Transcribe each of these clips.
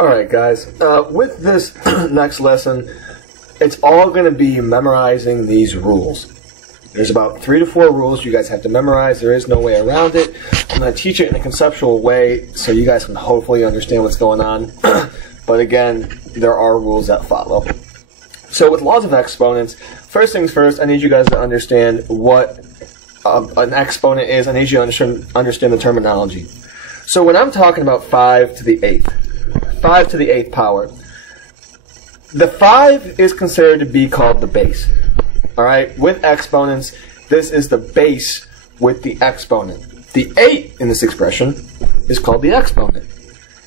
Alright guys, with this next lesson, it's all going to be memorizing these rules. There's about 3 to 4 rules you guys have to memorize. There is no way around it. I'm going to teach it in a conceptual way so you guys can hopefully understand what's going on. But again, there are rules that follow. So with laws of exponents, first things first, I need you guys to understand what an exponent is. I need you to understand the terminology. So when I'm talking about 5 to the 8th, 5 to the 8th power, the 5 is considered to be called the base. Alright, with exponents, this is the base with the exponent. The 8 in this expression is called the exponent.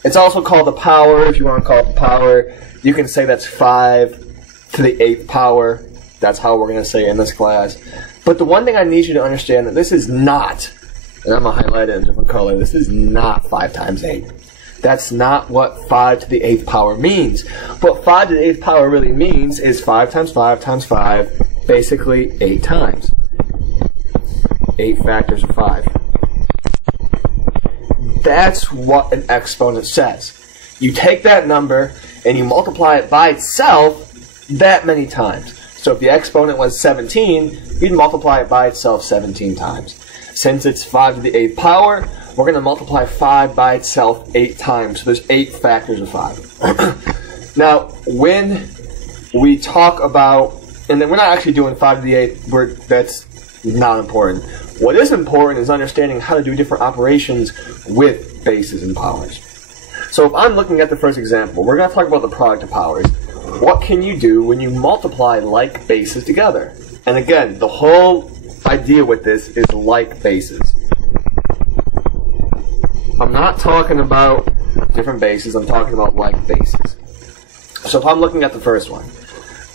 It's also called the power, if you want to call it the power. You can say that's 5 to the 8th power. That's how we're going to say it in this class. But the one thing I need you to understand that this is not, and I'm going to highlight it in a different color, this is not 5 times 8. That's not what 5 to the 8th power means. What 5 to the 8th power really means is 5 times 5 times 5, basically 8 times. 8 factors of 5. That's what an exponent says. You take that number and you multiply it by itself that many times. So if the exponent was 17, you'd multiply it by itself 17 times. Since it's 5 to the 8th power, we're going to multiply 5 by itself 8 times. So there's 8 factors of 5. Now, when we talk about, and then we're not actually doing 5 to the 8th, that's not important. What is important is understanding how to do different operations with bases and powers. So if I'm looking at the first example, we're going to talk about the product of powers. What can you do when you multiply like bases together? And again, the whole idea with this is like bases. I'm not talking about different bases, I'm talking about like bases. So if I'm looking at the first one,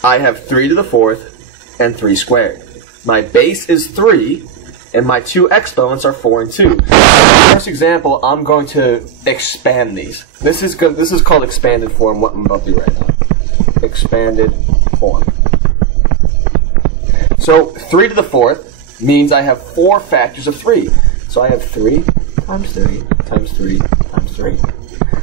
I have 3 to the 4th and 3 squared. My base is 3, and my 2 exponents are 4 and 2. In the first example, I'm going to expand these. This is called expanded form, what I'm about to do right now. Expanded form. So 3 to the 4th means I have 4 factors of 3. So I have 3 times 3 times 3 times 3.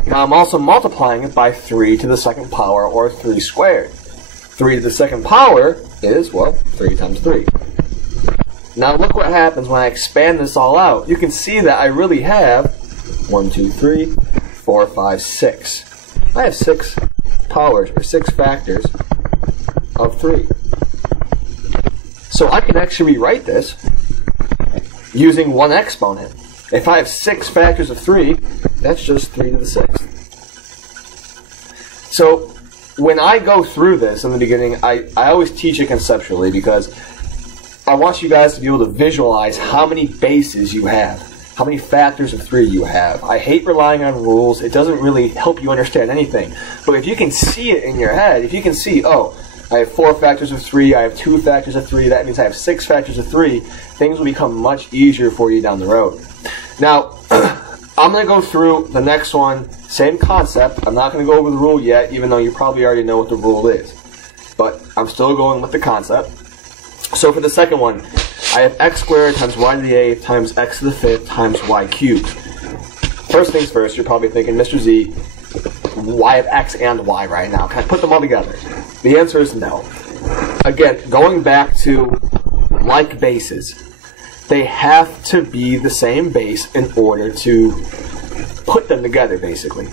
Now I'm also multiplying it by 3 to the 2nd power, or 3 squared. 3 to the 2nd power is, well, 3 times 3. Now look what happens when I expand this all out. You can see that I really have 1, 2, 3, 4, 5, 6. I have 6 powers, or 6 factors of 3. So I can actually rewrite this using one exponent. If I have 6 factors of 3, that's just 3 to the 6th. So when I go through this in the beginning, I always teach it conceptually because I want you guys to be able to visualize how many bases you have, how many factors of 3 you have. I hate relying on rules. It doesn't really help you understand anything. But if you can see it in your head, if you can see, oh, I have 4 factors of 3, I have 2 factors of 3, that means I have 6 factors of 3, things will become much easier for you down the road. Now, I'm going to go through the next one, same concept. I'm not going to go over the rule yet, even though you probably already know what the rule is. But I'm still going with the concept. So for the second one, I have x squared times y to the 8th times x to the 5th times y cubed. First things first, you're probably thinking, Mr. Z, I have x and y right now. Can I put them all together? The answer is no. Again, going back to like bases, they have to be the same base in order to put them together, basically.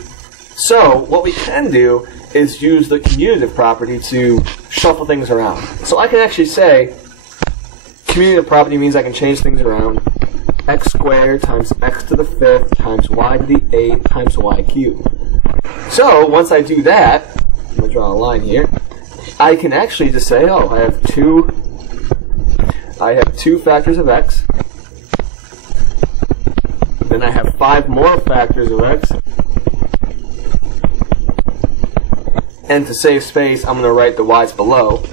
So what we can do is use the commutative property to shuffle things around. So I can actually say, commutative property means I can change things around. X squared times x to the 5th times y to the 8th times y cubed. So once I do that, I'm going to draw a line here, I can actually just say, oh, I have two factors of x, then I have 5 more factors of x, and to save space, I'm going to write the y's below.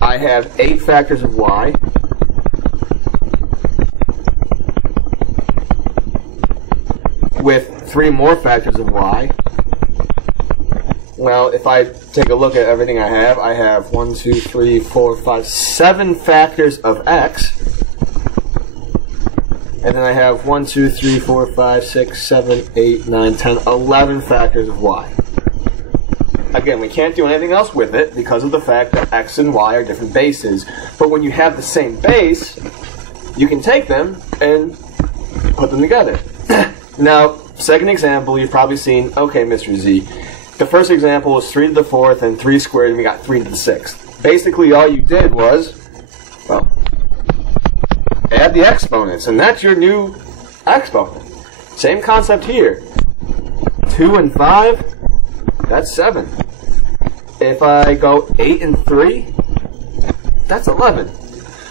I have 8 factors of y, with 3 more factors of y. Well, if I take a look at everything I have 1, 2, 3, 4, 5, 7 factors of x. And then I have 1, 2, 3, 4, 5, 6, 7, 8, 9, 10, 11 factors of y. Again, we can't do anything else with it because of the fact that x and y are different bases. But when you have the same base, you can take them and put them together. Now, second example, you've probably seen, okay, Mr. Z, the first example was 3 to the 4th and 3 squared, and we got 3 to the 6th. Basically, all you did was, well, add the exponents, and that's your new exponent. Same concept here. 2 and 5, that's 7. If I go 8 and 3, that's 11.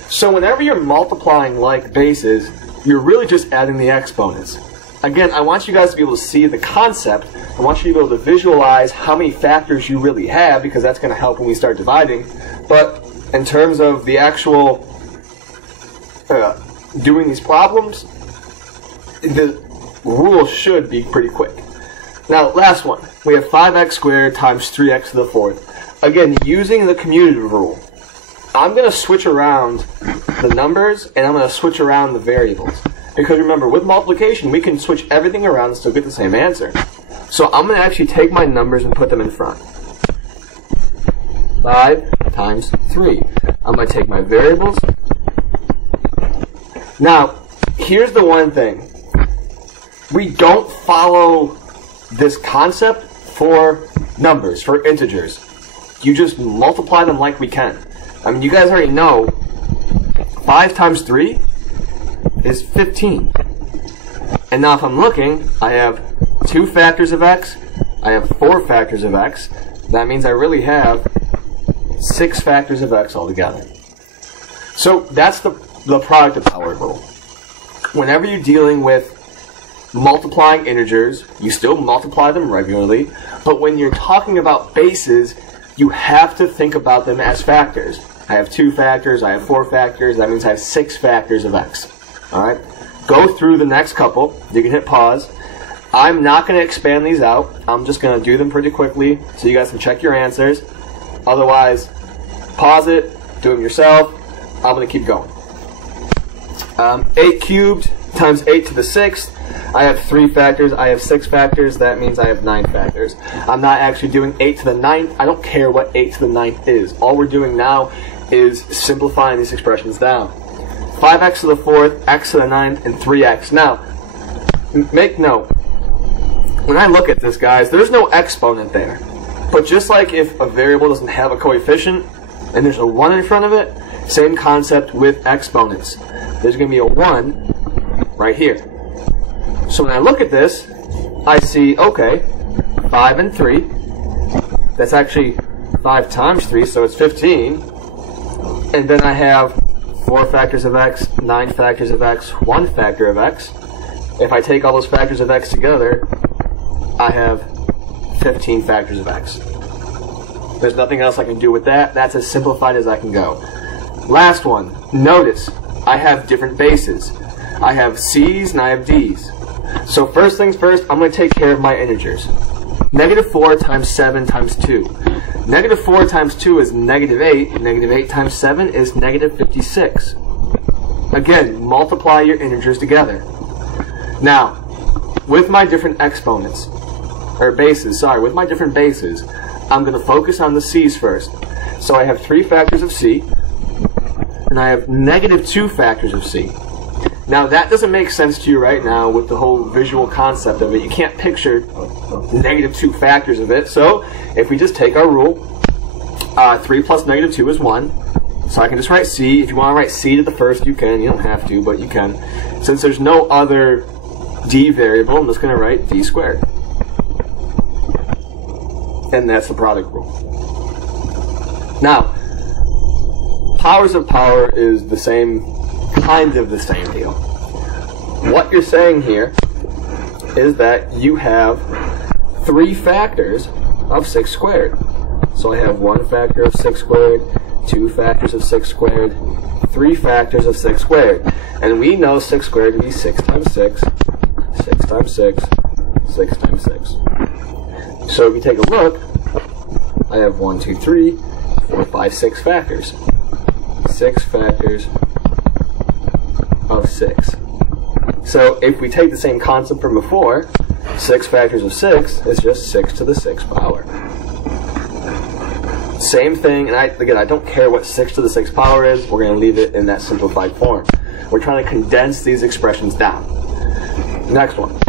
So whenever you're multiplying like bases, you're really just adding the exponents. Again, I want you guys to be able to see the concept. I want you to be able to visualize how many factors you really have, because that's going to help when we start dividing. But in terms of the actual doing these problems, the rule should be pretty quick. Now, last one. We have 5x squared times 3x to the 4th. Again, using the commutative rule, I'm going to switch around the numbers and I'm going to switch around the variables. Because remember, with multiplication, we can switch everything around and still get the same answer. So I'm going to actually take my numbers and put them in front. 5 times 3. I'm going to take my variables. Now, here's the one thing. We don't follow this concept for numbers, for integers. You just multiply them like we can. I mean, you guys already know 5 times 3 is 15. And now if I'm looking, I have 2 factors of x, I have 4 factors of x. That means I really have 6 factors of x altogether. So that's the product of power rule. Whenever you're dealing with multiplying integers, you still multiply them regularly, but when you're talking about bases, you have to think about them as factors. I have 2 factors, I have 4 factors, that means I have 6 factors of x. Alright? Go through the next couple. You can hit pause. I'm not going to expand these out. I'm just going to do them pretty quickly so you guys can check your answers. Otherwise, pause it, do them yourself. I'm going to keep going. 8 cubed times 8 to the 6th. I have 3 factors, I have 6 factors, that means I have 9 factors. I'm not actually doing 8 to the 9th. I don't care what 8 to the 9th is. All we're doing now is simplifying these expressions down. 5x to the 4th, x to the 9th, and 3x. Now, make note, when I look at this, guys, there's no exponent there. But just like if a variable doesn't have a coefficient, and there's a 1 in front of it, same concept with exponents. There's going to be a 1 right here. So when I look at this, I see, okay, 5 and 3. That's actually 5 times 3, so it's 15. And then I have 4 factors of x, 9 factors of x, 1 factor of x. If I take all those factors of x together, I have 15 factors of x. There's nothing else I can do with that. That's as simplified as I can go. Last one. Notice, I have different bases. I have c's and I have d's. So first things first, I'm going to take care of my integers. Negative 4 times 7 times 2. Negative 4 times 2 is negative 8. Negative 8 times 7 is negative 56. Again, multiply your integers together. Now, with my different exponents, or bases, sorry, with my different bases, I'm going to focus on the c's first. So I have 3 factors of c, and I have negative 2 factors of c. Now that doesn't make sense to you right now with the whole visual concept of it. You can't picture negative 2 factors of it. So if we just take our rule, 3 plus negative 2 is 1. So I can just write c. If you want to write c to the first, you can. You don't have to, but you can. Since there's no other d variable, I'm just going to write d squared. And that's the product rule. Now, powers of power is the same, kind of the same deal. What you're saying here is that you have 3 factors of 6 squared. So I have 1 factor of 6 squared, 2 factors of 6 squared, 3 factors of 6 squared. And we know 6 squared to be 6 times 6, 6 times 6, 6 times 6. So if you take a look, I have 1, 2, 3, 4, 5, 6 factors. 6 factors of 6. So if we take the same concept from before, 6 factors of 6 is just 6 to the 6th power. Same thing, and I don't care what 6 to the 6th power is, we're going to leave it in that simplified form. We're trying to condense these expressions down. Next one.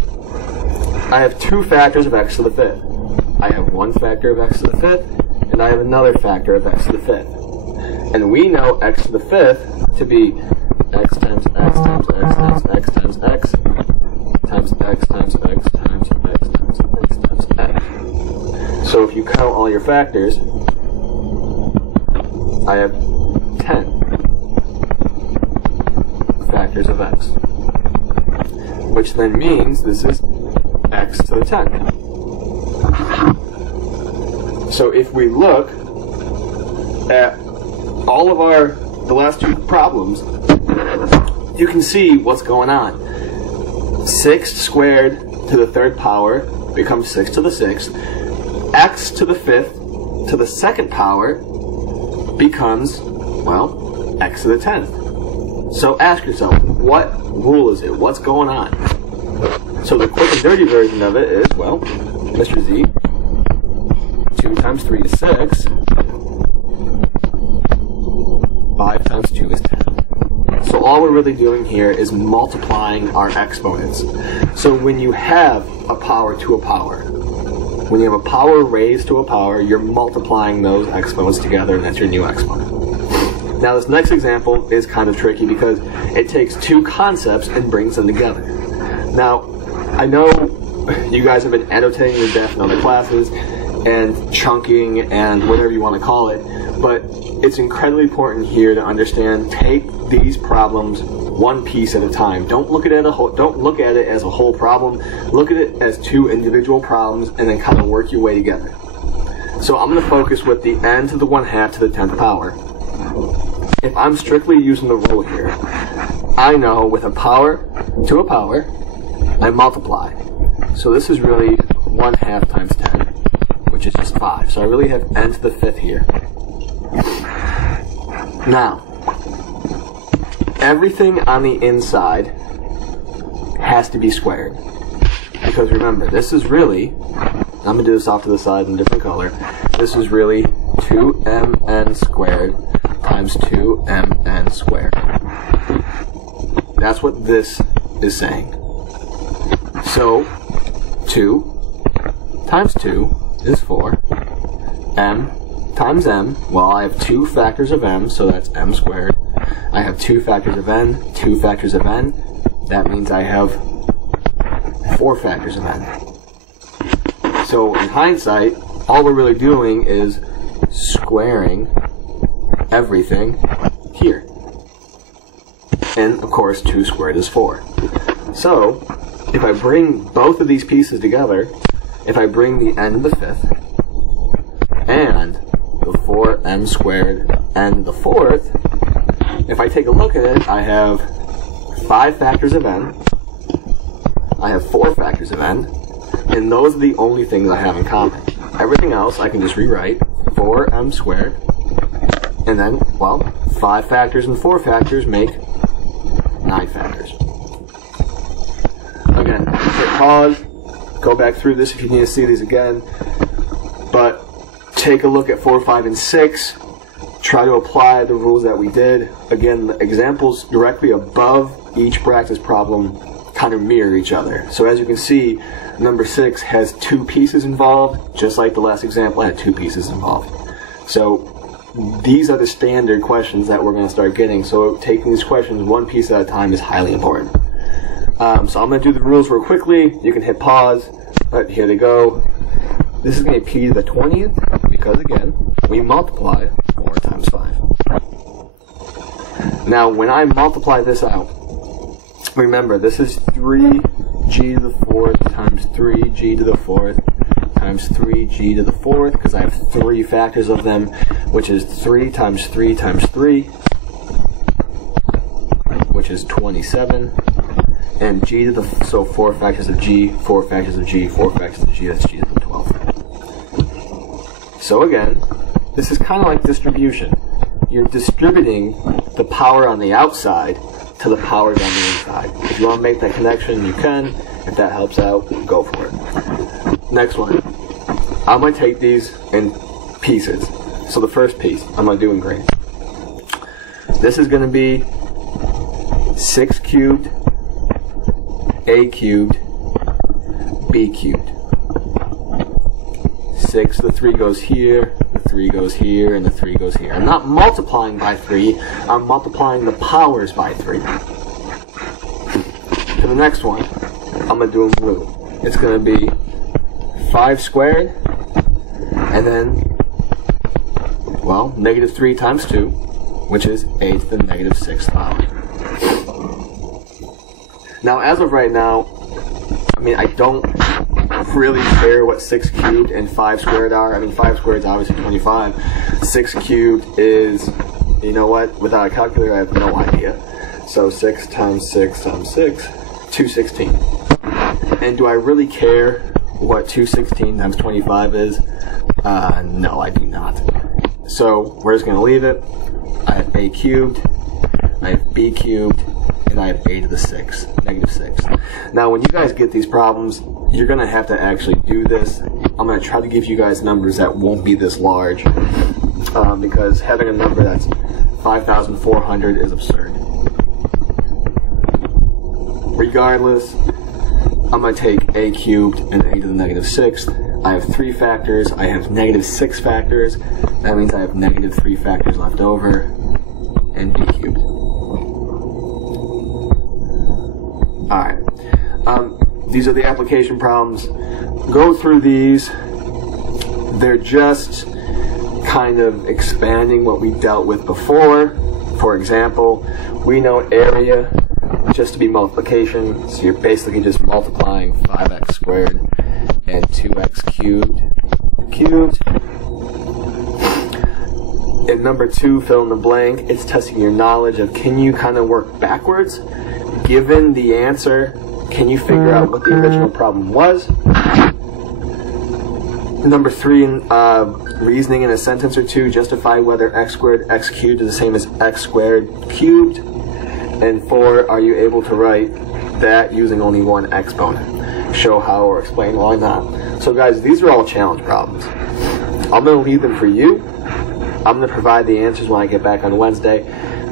I have 2 factors of x to the 5th. I have 1 factor of x to the 5th, and I have another factor of x to the 5th. And we know x to the 5th to be x times x times x times x times x times x times x times x times x times x. So if you count all your factors, I have 10 factors of x, which then means this is x to the 10. So if we look at all of the last 2 problems, you can see what's going on. 6 squared to the 3rd power becomes 6 to the 6th. X to the 5th to the 2nd power becomes, well, x to the 10th. So ask yourself, what rule is it? What's going on? So the quick and dirty version of it is, well, Mr. Z, 2 times 3 is 6. 5 times 2 is 10. So all we're really doing here is multiplying our exponents. So when you have a power to a power, when you have a power raised to a power, you're multiplying those exponents together, and that's your new exponent. Now this next example is kind of tricky because it takes 2 concepts and brings them together. Now, I know you guys have been annotating your def in other classes, and chunking, and whatever you want to call it, but it's incredibly important here to understand, take these problems one piece at a time. Don't look at it as a whole problem. Look at it as 2 individual problems and then kind of work your way together. So I'm going to focus with the n to the 1/2 to the 10th power. If I'm strictly using the rule here, I know with a power to a power, I multiply. So this is really 1/2 times 10, which is just 5. So I really have n to the 5th here. Now, everything on the inside has to be squared. Because remember, this is really, I'm going to do this off to the side in a different color, this is really 2mn squared times 2mn squared. That's what this is saying. So, 2 times 2 is 4. M times m, well, I have 2 factors of m, so that's m squared. I have 2 factors of n, 2 factors of n. That means I have 4 factors of n. So in hindsight, all we're really doing is squaring everything here. And of course, 2 squared is 4. So if I bring both of these pieces together, if I bring the n to the 5th and the 4m squared and the 4th, if I take a look at it, I have 5 factors of n, I have 4 factors of n, and those are the only things I have in common. Everything else I can just rewrite, 4m squared, and then, well, 5 factors and 4 factors make 9 factors. Again, hit pause, go back through this if you need to see these again, but take a look at 4, 5, and 6. Try to apply the rules that we did. Again, the examples directly above each practice problem kind of mirror each other. So as you can see, number 6 has 2 pieces involved, just like the last example had 2 pieces involved. So these are the standard questions that we're going to start getting. So taking these questions one piece at a time is highly important. So I'm going to do the rules real quickly. You can hit pause. But here they go. This is going to be p to the 20th because, again, we multiply 4 times 5. Now, when I multiply this out, remember, this is 3g to the 4th times 3g to the 4th times 3g to the 4th, because I have 3 factors of them, which is 3 times 3 times 3, which is 27. And g to the, so 4 factors of g, 4 factors of g, 4 factors of g, that's g to the 12th. So again, this is kind of like distribution. You're distributing the power on the outside to the powers on the inside. If you want to make that connection, you can. If that helps out, go for it. Next one. I'm going to take these in pieces. So the first piece, I'm going to do in green. This is going to be 6 cubed, a cubed, b cubed. 6, the 3 goes here, the 3 goes here, and the 3 goes here. I'm not multiplying by 3, I'm multiplying the powers by 3. For the next one, I'm going to do in blue. It's going to be 5 squared, and then, well, negative 3 times 2, which is a to the negative 6th power. Now, as of right now, I mean, I don't really care what 6 cubed and 5 squared are. I mean, 5 squared is obviously 25. 6 cubed is, you know what, without a calculator, I have no idea. So 6 times 6 times 6, 216. And do I really care what 216 times 25 is? No, I do not. So we're just going to leave it. I have a cubed, I have b cubed, and I have a to the 6, negative 6. Now, when you guys get these problems, you're going to have to actually do this. I'm going to try to give you guys numbers that won't be this large, because having a number that's 5,400 is absurd. Regardless, I'm going to take a cubed and a to the negative 6th. I have 3 factors. I have negative 6 factors. That means I have negative 3 factors left over, and b cubed. Alright. These are the application problems. Go through these. They're just kind of expanding what we dealt with before. For example, we know area just to be multiplication, so you're basically just multiplying 5x squared and 2x cubed. In number 2, fill in the blank, it's testing your knowledge of, can you kind of work backwards? Given the answer, can you figure out what the original problem was? Number 3, reasoning in a sentence or two, justify whether x squared x cubed is the same as x squared cubed. And 4, are you able to write that using only one exponent? Show how or explain why not. So guys, these are all challenge problems. I'm going to leave them for you. I'm going to provide the answers when I get back on Wednesday.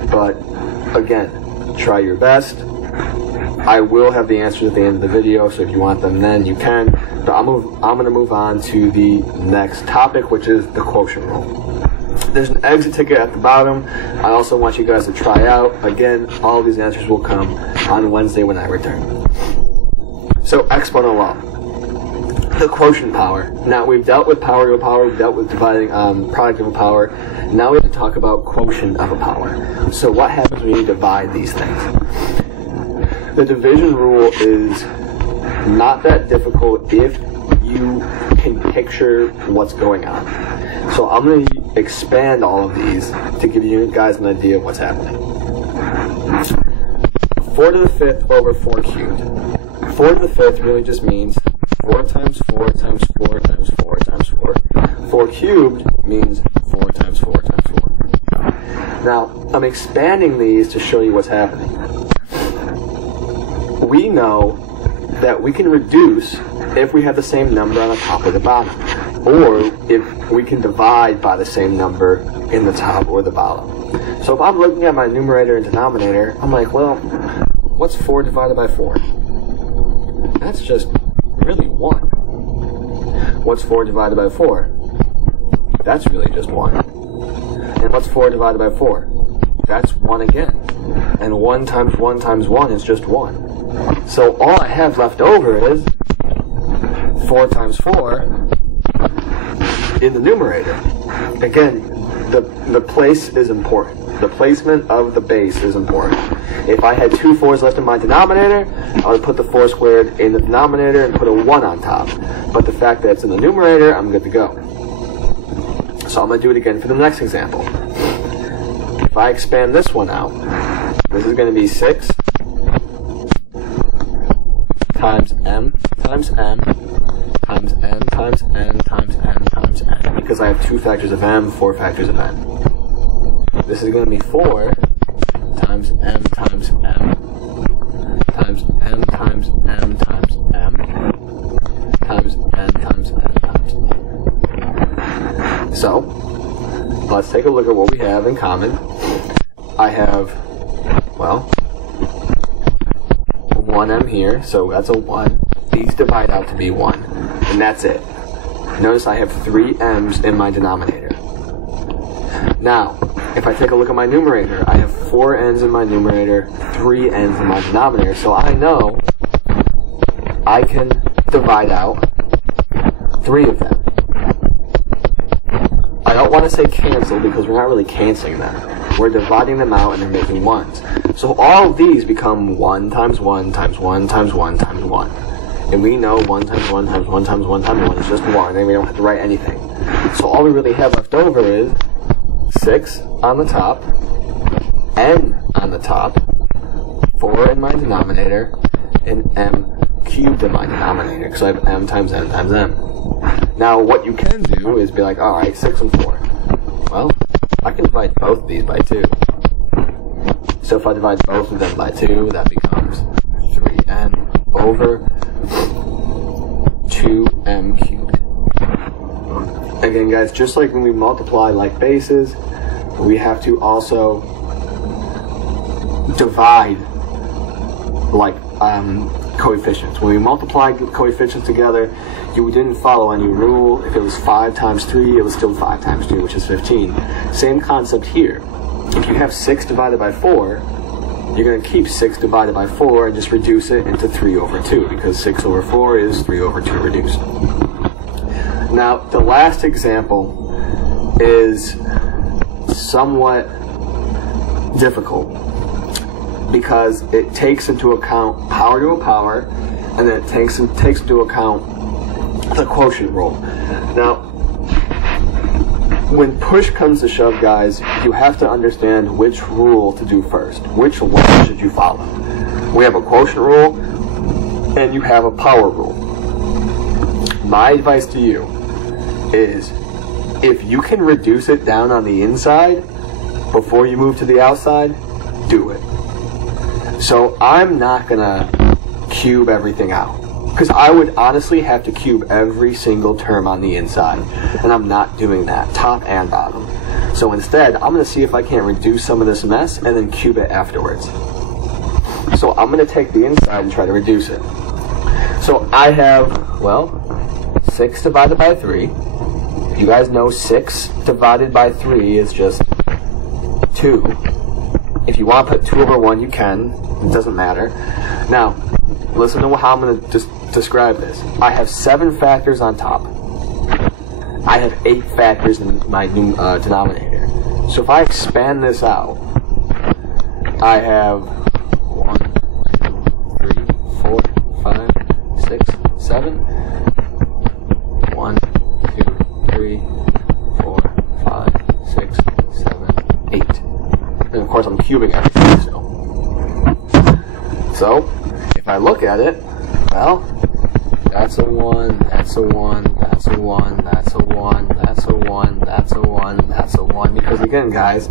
But again, try your best. I will have the answers at the end of the video, so if you want them then you can. But I'm going to move on to the next topic, which is the quotient rule. There's an exit ticket at the bottom. I also want you guys to try out. Again, all of these answers will come on Wednesday when I return. So, exponent law. The quotient power. Now, we've dealt with power to a power, we've dealt with dividing product of a power. Now we have to talk about quotient of a power. So what happens when you divide these things? The division rule is not that difficult if you can picture what's going on. So I'm going to expand all of these to give you guys an idea of what's happening. 4 to the 5th over 4 cubed. 4 to the 5th really just means 4 times 4 times 4 times 4 times 4. 4 cubed means 4 times 4 times 4. Now, I'm expanding these to show you what's happening. We know that we can reduce if we have the same number on the top or the bottom, or if we can divide by the same number in the top or the bottom. So if I'm looking at my numerator and denominator, I'm like, well, what's 4 divided by 4? That's just really 1. What's 4 divided by 4? That's really just 1. And what's 4 divided by 4? That's 1 again. And 1 times 1 times 1 is just 1. So all I have left over is 4 times 4 in the numerator. Again, the place is important. The placement of the base is important. If I had 2 4s left in my denominator, I would put the 4 squared in the denominator and put a 1 on top. But the fact that it's in the numerator, I'm good to go. So I'm going to do it again for the next example. If I expand this one out, this is going to be 6 times m times n times n times n times n times n, because I have 2 factors of m, 4 factors of n. This is going to be 4 times m times m times n times m times m times n times n times m. So let's take a look at what we have in common. I have, well, 1m here, so that's a 1. These divide out to be 1, and that's it. Notice I have 3 m's in my denominator. Now, if I take a look at my numerator, I have 4 n's in my numerator, 3 n's in my denominator, so I know I can divide out 3 of them. I don't want to say cancel because we're not really canceling them. We're dividing them out and they're making 1s. So all of these become 1 times 1 times 1 times 1 times 1. And we know 1 times 1 times 1 times 1 times 1 is just 1, and we don't have to write anything. So all we really have left over is 6 on the top, n on the top, 4 in my denominator, and m cubed in my denominator, because I have m times n times m. Now what you can do is be like, alright, 6 and 4. Well, I can divide both of these by 2. So if I divide both of them by 2, that becomes 3n over 2m cubed. Again, guys, just like when we multiply like bases, we have to also divide like coefficients. When we multiply coefficients together, you didn't follow any rule. If it was 5 times 3, it was still 5 times 2, which is 15. Same concept here. If you have 6 divided by 4, you're going to keep 6 divided by 4 and just reduce it into 3 over 2, because 6 over 4 is 3 over 2 reduced. Now, the last example is somewhat difficult because it takes into account power to a power, and then it takes into account the quotient rule. Now, when push comes to shove, guys, you have to understand which rule to do first. Which one should you follow? We have a quotient rule, and you have a power rule. My advice to you is, if you can reduce it down on the inside before you move to the outside, do it. So I'm not gonna cube everything out, because I would honestly have to cube every single term on the inside, and I'm not doing that, top and bottom. So instead, I'm going to see if I can't reduce some of this mess and then cube it afterwards. So I'm going to take the inside and try to reduce it. So I have, well, 6 divided by 3. You guys know 6 divided by 3 is just 2. If you want to put 2 over 1, you can. It doesn't matter. Now, listen to how I'm going to just describe this. I have 7 factors on top. I have 8 factors in my denominator. So if I expand this out, I have 1, 2, 3, 4, 5, 6, 7. 1, 2, 3, 4, 5, 6, 7, 8. And of course I'm cubing everything, so if I look at it, well, that's a 1, that's a 1, that's a 1, that's a 1, that's a 1, that's a 1, that's a 1. Because again, guys,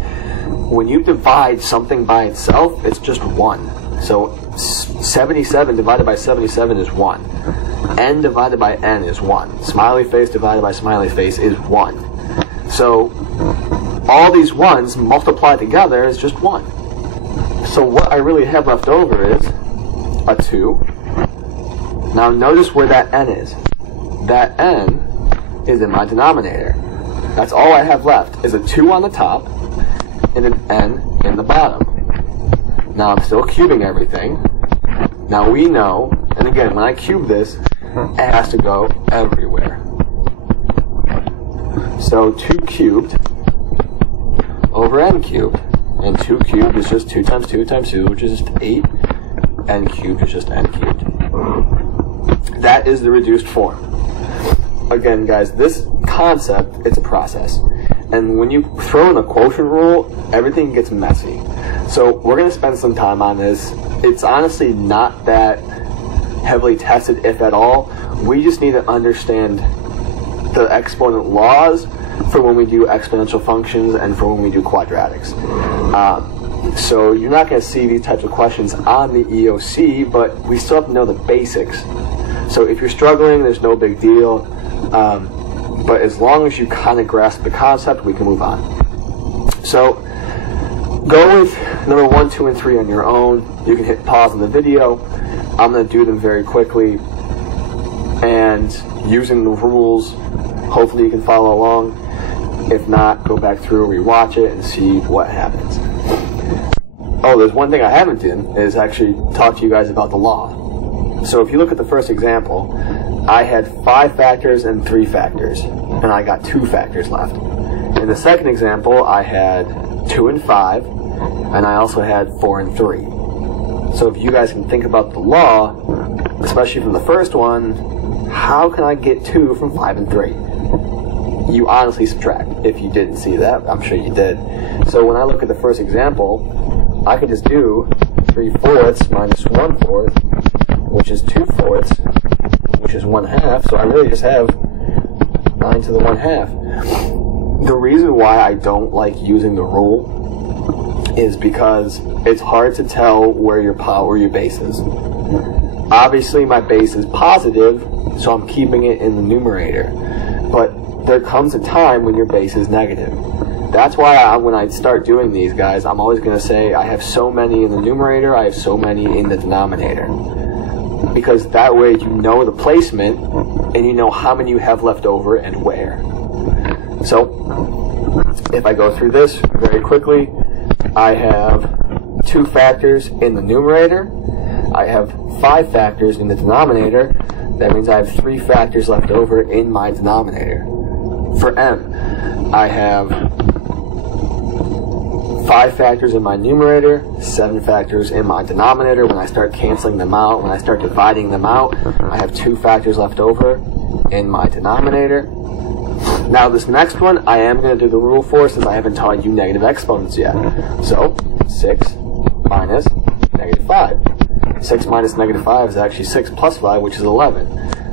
when you divide something by itself, it's just 1. So 77 divided by 77 is 1. N divided by N is 1. Smiley face divided by smiley face is 1. So all these 1s multiplied together is just 1. So what I really have left over is a 2. Now notice where that n is. That n is in my denominator. That's all I have left, is a 2 on the top and an n in the bottom. Now I'm still cubing everything. Now we know, and again, when I cube this, it has to go everywhere. So 2 cubed over n cubed. And 2 cubed is just 2 times 2 times 2, which is just 8. N cubed is just n cubed. That is the reduced form. Again, guys, this concept, it's a process. And when you throw in the quotient rule, everything gets messy. So we're going to spend some time on this. It's honestly not that heavily tested, if at all. We just need to understand the exponent laws for when we do exponential functions and for when we do quadratics. So you're not going to see these types of questions on the EOC, but we still have to know the basics. So if you're struggling, there's no big deal. But as long as you kind of grasp the concept, we can move on. So go with number 1, 2, and 3 on your own. You can hit pause on the video. I'm going to do them very quickly, and using the rules, hopefully you can follow along. If not, go back through, rewatch it, and see what happens. Oh, there's one thing I haven't done, is actually talk to you guys about the law. So if you look at the first example, I had 5 factors and 3 factors, and I got 2 factors left. In the second example, I had 2 and 5, and I also had 4 and 3. So if you guys can think about the law, especially from the first one, how can I get 2 from 5 and 3? You honestly subtract. If you didn't see that, I'm sure you did. So when I look at the first example, I could just do 3/4 minus 1/4, which is 2/4, which is 1/2. So I really just have 9 to the 1/2. The reason why I don't like using the rule is because it's hard to tell where your base is. Obviously, my base is positive, so I'm keeping it in the numerator. But there comes a time when your base is negative. That's why when I start doing these, guys, I'm always going to say I have so many in the numerator, I have so many in the denominator. Because that way you know the placement, and you know how many you have left over and where. So, if I go through this very quickly, I have 2 factors in the numerator, I have 5 factors in the denominator. That means I have 3 factors left over in my denominator. For m, I have 5 factors in my numerator, 7 factors in my denominator. When I start canceling them out, when I start dividing them out, I have 2 factors left over in my denominator. Now this next one, I am going to do the rule for, since I haven't taught you negative exponents yet. So, 6 minus negative 5. 6 minus negative 5 is actually 6 plus 5, which is 11.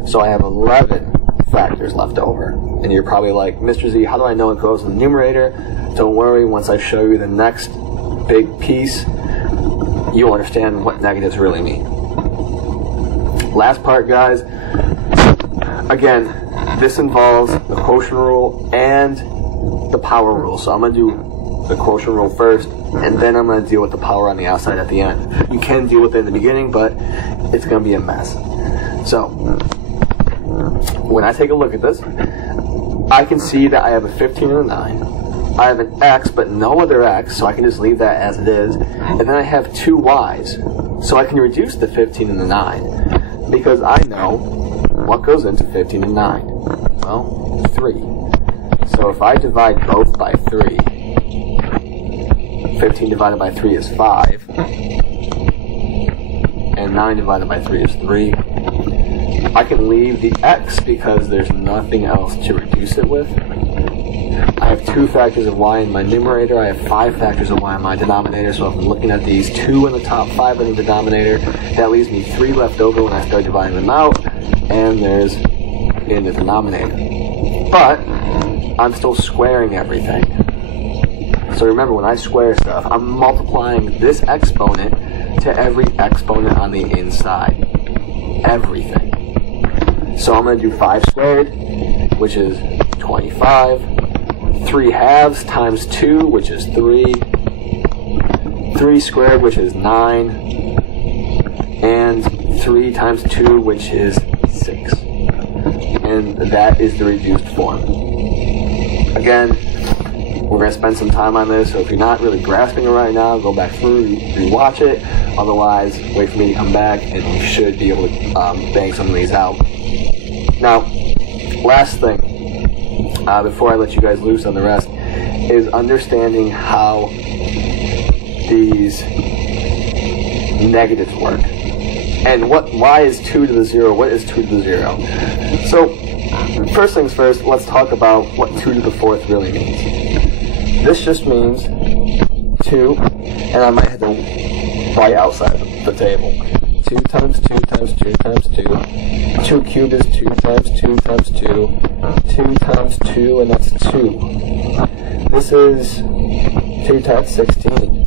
So I have 11 factors left over. And you're probably like, Mr. Z, how do I know it goes in the numerator? Don't worry, once I show you the next big piece, you'll understand what negatives really mean. Last part, guys. Again, this involves the quotient rule and the power rule. So I'm going to do the quotient rule first, and then I'm going to deal with the power on the outside at the end. You can deal with it in the beginning, but it's going to be a mess. So, when I take a look at this, I can see that I have a 15 and a 9. I have an x, but no other x, so I can just leave that as it is. And then I have 2 y's, so I can reduce the 15 and the 9, because I know what goes into 15 and 9. Well, 3. So if I divide both by 3, 15 divided by 3 is 5, and 9 divided by 3 is 3. I can leave the x because there's nothing else to reduce it with. I have 2 factors of y in my numerator, I have 5 factors of y in my denominator, so if I'm looking at these 2 in the top, 5 in the denominator, that leaves me 3 left over when I start dividing them out, and there's in the denominator. But I'm still squaring everything. So remember, when I square stuff, I'm multiplying this exponent to every exponent on the inside. Everything. So I'm going to do 5 squared, which is 25. 3 halves times 2, which is 3. 3 squared, which is 9. And 3 times 2, which is 6. And that is the reduced form. Again, we're going to spend some time on this, so if you're not really grasping it right now, go back through, rewatch it. Otherwise, wait for me to come back, and you should be able to bang some of these out. Now, last thing, before I let you guys loose on the rest, is understanding how these negatives work. And why is 2 to the 0? What is 2 to the 0? So, first things first, let's talk about what 2 to the 4th really means. This just means 2, and I might have to write outside the table. 2 times 2 times 2 times 2. 2 cubed is 2 times 2 times 2. 2 times 2, and that's 2. This is 2 times 16.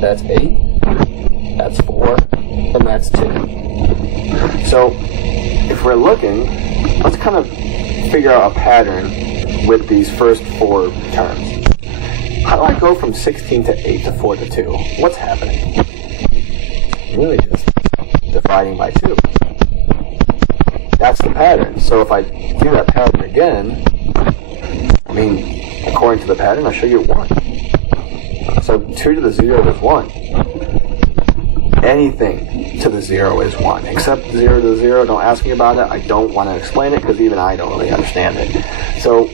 That's 8. That's 4. And that's 2. So, if we're looking, let's kind of figure out a pattern with these first 4 terms. How do I go from 16 to 8 to 4 to 2? What's happening? Really just dividing by 2. That's the pattern. So if I do that pattern again, I mean, according to the pattern, I should get 1. So 2 to the 0 is 1. Anything to the 0 is 1. Except 0 to the 0, don't ask me about it. I don't want to explain it because even I don't really understand it. So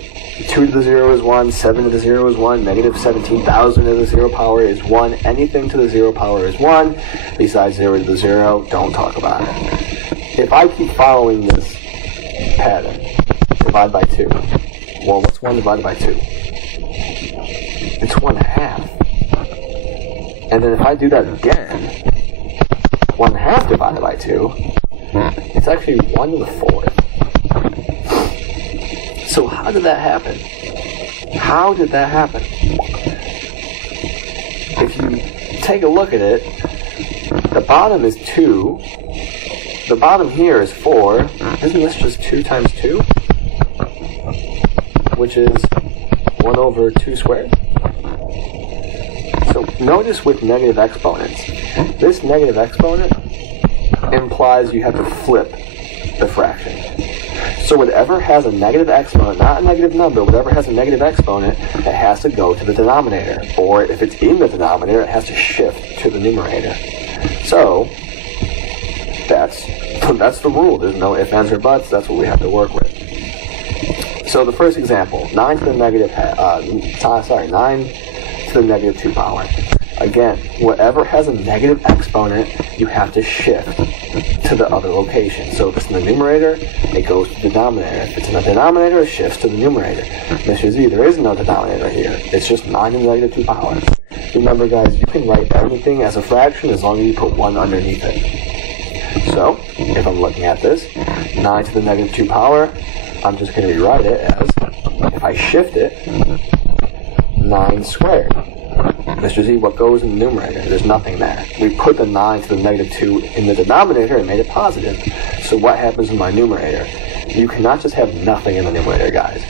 2 to the 0 is 1, 7 to the 0 is 1, negative 17,000 to the 0 power is 1, anything to the 0 power is 1, besides 0 to the 0, don't talk about it. If I keep following this pattern, divide by 2, well, what's 1 divided by 2? It's 1/2. And then if I do that again, 1/2 divided by 2, it's actually 1 to the 4th. So how did that happen? How did that happen? If you take a look at it, the bottom is 2. The bottom here is 4. Isn't this just 2 times 2? Which is 1 over 2 squared. So notice with negative exponents, this negative exponent implies you have to flip the fraction. So whatever has a negative exponent, not a negative number, whatever has a negative exponent, it has to go to the denominator. Or if it's in the denominator, it has to shift to the numerator. So that's the rule. There's no ifs, ands, or buts. That's what we have to work with. So the first example, 9 to the negative 2 power. Again, whatever has a negative exponent, you have to shift to the other location. So if it's in the numerator, it goes to the denominator. If it's in the denominator, it shifts to the numerator. Mr. Z, there is no denominator here. It's just 9 to the negative 2 power. Remember, guys, you can write everything as a fraction as long as you put 1 underneath it. So, if I'm looking at this, 9 to the negative 2 power, I'm just going to rewrite it as, if I shift it, 9 squared. Mr. Z, what goes in the numerator? There's nothing there. We put the 9 to the negative 2 in the denominator and made it positive. So what happens in my numerator? You cannot just have nothing in the numerator, guys.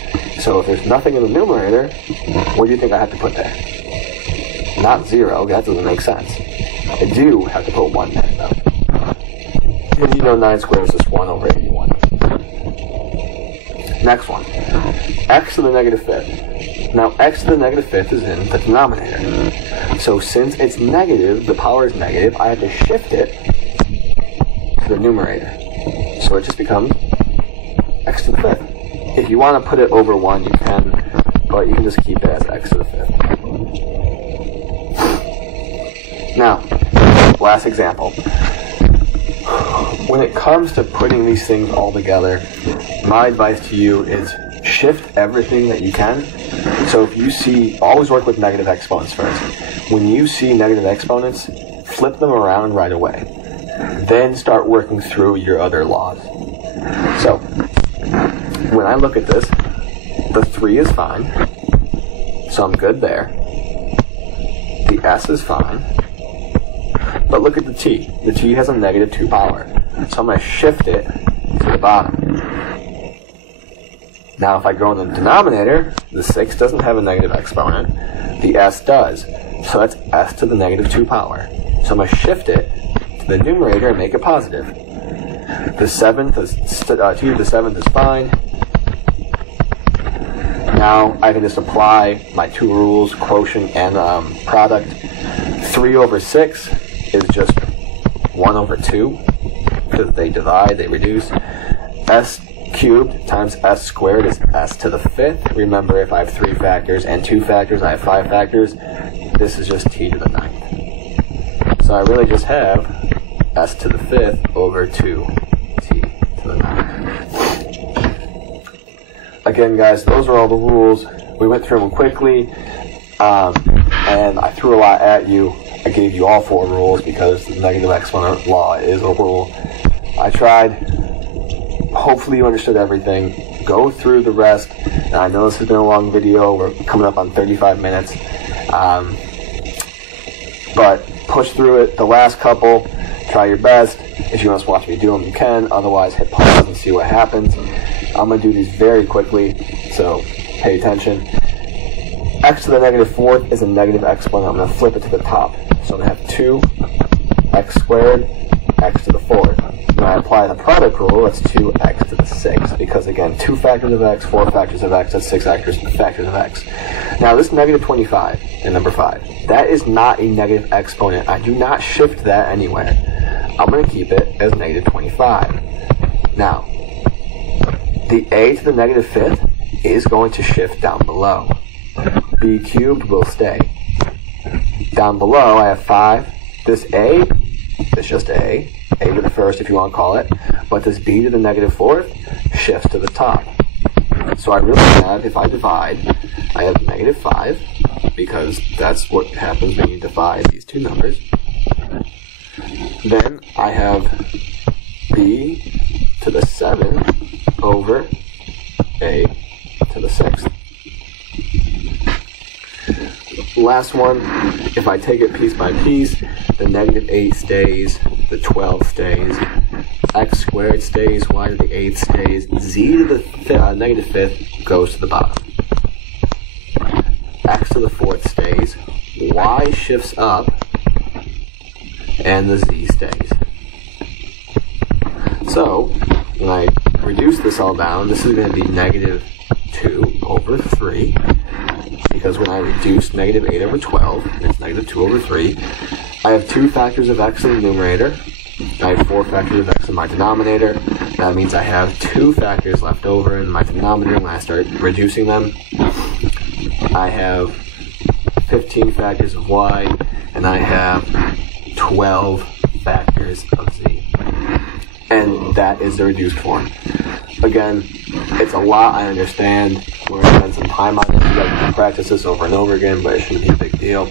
So if there's nothing in the numerator, what do you think I have to put there? Not 0. That doesn't make sense. I do have to put 1 there, though. And you know 9 squared is just 1 over 81. Next one. X to the negative 5th. Now, x to the negative 5th is in the denominator. So since it's negative, the power is negative, I have to shift it to the numerator. So it just becomes x to the 5th. If you want to put it over 1, you can, but you can just keep it as x to the 5th. Now, last example. When it comes to putting these things all together, my advice to you is shift everything that you can. So if you see, always work with negative exponents first. When you see negative exponents, flip them around right away. Then start working through your other laws. So, when I look at this, the 3 is fine. So I'm good there. The S is fine. But look at the T. The T has a negative 2 power. So I'm going to shift it to the bottom. Now if I go in the denominator, the 6 doesn't have a negative exponent. The S does. So that's S to the negative 2 power. So I'm going to shift it to the numerator and make it positive. The 7th is, 2 to the 7th is fine. Now I can just apply my 2 rules, quotient and product. 3 over 6 is just 1 over 2. Because they divide, they reduce. S cubed times s squared is s to the 5th. Remember, if I have 3 factors and 2 factors, I have 5 factors. This is just t to the 9th. So I really just have s to the 5th over 2t to the 9th. Again, guys, those are all the rules. We went through them quickly, and I threw a lot at you. I gave you all 4 rules because the negative exponent law is a rule. I tried. Hopefully you understood everything. Go through the rest. And I know this has been a long video. We're coming up on 35 minutes. But push through it. The last couple, try your best. If you want to watch me do them, you can. Otherwise, hit pause and see what happens. I'm going to do these very quickly, so pay attention. x to the negative fourth is a negative exponent. I'm going to flip it to the top. So I'm going to have 2x squared, x to the fourth. When I apply the product rule, that's 2x to the sixth, because again, 2 factors of x, 4 factors of x, that's 6 factors of x. Now this negative 25 in number 5, that is not a negative exponent. I do not shift that anywhere. I'm going to keep it as negative 25. Now, the a to the negative fifth is going to shift down below. B cubed will stay. Down below, I have 5. This a is just a to the first if you want to call it, but this b to the negative fourth shifts to the top. So I really have, if I divide, I have negative 5, because that's what happens when you divide these two numbers. Then I have b to the 7 over a to the 6th. Last one, if I take it piece by piece, the negative 8 stays, the 12 stays, x squared stays, y to the 8th stays, z to the negative 5th goes to the bottom. X to the 4th stays, y shifts up, and the z stays. So, when I reduce this all down, this is going to be negative 2 over 3, because when I reduce negative 8 over 12, it's negative 2 over 3. I have 2 factors of x in the numerator. I have 4 factors of x in my denominator. That means I have 2 factors left over in my denominator when I start reducing them. I have 15 factors of y, and I have 12 factors of z. And that is the reduced form. Again, it's a lot, I understand. We're going to spend some time on it. You guys can practice this over and over again, but it shouldn't be a big deal.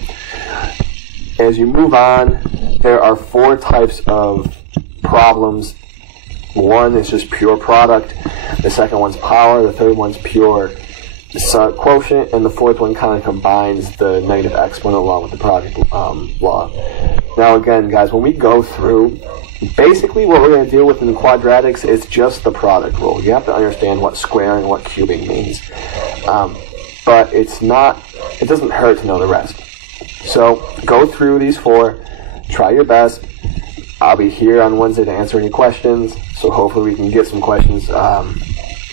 As you move on, there are 4 types of problems. One is just pure product. The second one's power. The third one's pure quotient. And the fourth one kind of combines the negative exponent along with the product law. Now again, guys, when we go through, basically what we're going to deal with in the quadratics is just the product rule. You have to understand what squaring and what cubing means. But it doesn't hurt to know the rest. So go through these 4, try your best. I'll be here on Wednesday to answer any questions, so hopefully we can get some questions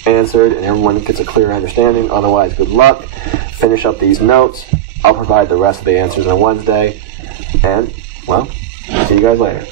answered and everyone gets a clear understanding. Otherwise, good luck. Finish up these notes. I'll provide the rest of the answers on Wednesday. And, well, see you guys later.